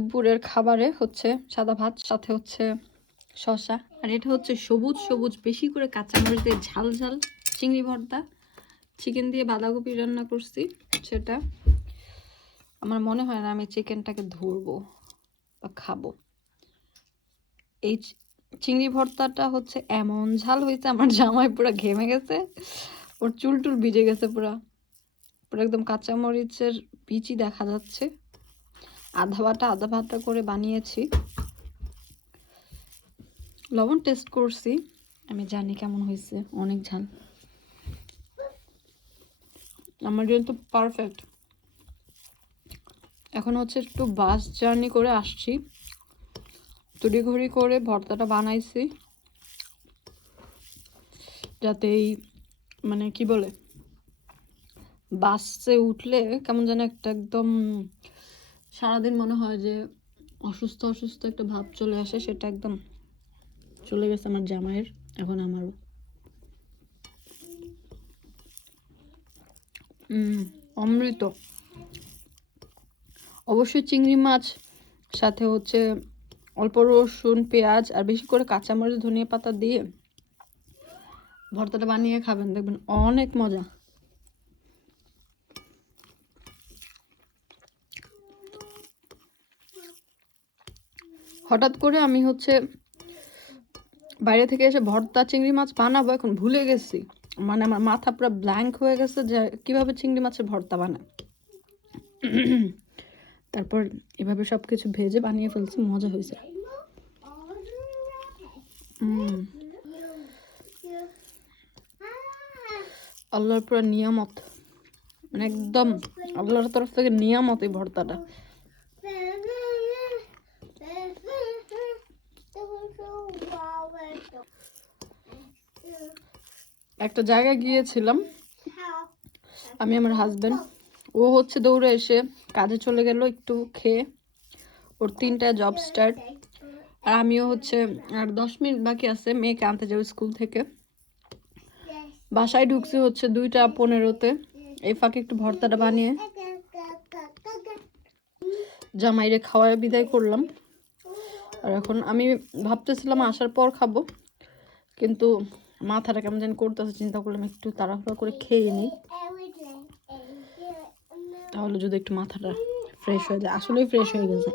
দুপুরের খাবারে হচ্ছে সাদা ভাত, সাথে হচ্ছে শসা, আর এটা হচ্ছে সবুজ সবুজ বেশি করে কাঁচামরিচ দিয়ে ঝাল ঝাল চিংড়ি ভর্তা। চিকেন দিয়ে বাঁধাকপি রান্না করছি, সেটা আমার মনে হয় না আমি চিকেনটাকে ধরবো বা খাবো। এই চিংড়ি ভর্তাটা হচ্ছে এমন ঝাল হয়েছে, আমার জামাই পুরো ঘেমে গেছে, ওর চুল টুল ভিজে গেছে পুরা পুরো একদম কাঁচামরিচের বিচি দেখা যাচ্ছে। আধা ভাটা করে বানিয়েছি। লবণ টেস্ট করছি, আমি জানি কেমন হয়েছে, অনেক ঝাল। আমার জন্য তো পারফেক্ট। এখন হচ্ছে একটু বাস জার্নি করে আসছি, তড়িঘড়ি করে ভর্তাটা বানাইছি যাতে এই মানে কি বলে বাসে উঠলে কেমন যেন একটা একদম সারাদিন মনে হয় যে অসুস্থ অসুস্থ একটা ভাব চলে আসে, সেটা একদম চলে গেছে আমার জামাইয়ের, এখন আমারও। অমৃত। অবশ্যই চিংড়ি মাছ সাথে হচ্ছে অল্প রসুন পেঁয়াজ আর বেশি করে কাঁচামরিচ ধনিয়া পাতা দিয়ে ভর্তাটা বানিয়ে খাবেন, দেখবেন অনেক মজা। হঠাৎ করে আমি হচ্ছে বাইরে থেকে এসে ভর্তা চিংড়ি মাছ বানাবো এখন ভুলে গেছি, মানে আমার মাথা পুরো ব্ল্যাঙ্ক হয়ে গেছে যে কিভাবে চিংড়ি মাছের ভর্তা বানায়। তারপর এভাবে সবকিছু ভেজে বানিয়ে ফেলছি, মজা হয়েছে। আল্লাহর পুরো নিয়ামত, মানে একদম আল্লাহর তরফ থেকে নিয়ামত এই ভর্তাটা। একটা জায়গায় গিয়েছিলাম আমি, আমার হাজবেন্ড, ও হচ্ছে দৌড়ে এসে কাজে চলে গেল একটু খেয়ে, ওর 3টায় জব স্টার্ট। আর আমিও হচ্ছে আর 10 মিনিট বাকি আছে মেয়েকে আনতে যাবো স্কুল থেকে। বাসায় ঢুকছি হচ্ছে 2:15-তে, এই ফাঁকে একটু ভর্তাটা বানিয়ে জামাইরে খাওয়ায় বিদায় করলাম। আর এখন আমি ভাবতেছিলাম আসার পর খাবো, কিন্তু মাথাটা কেমন যেন করতেছে, চিন্তা করলাম একটু তাড়াহুড়া করে খেয়ে নিই, তাহলে যদি একটু মাথাটা ফ্রেশ হয়ে যায়। আসলেই ফ্রেশ হয়ে গেছে।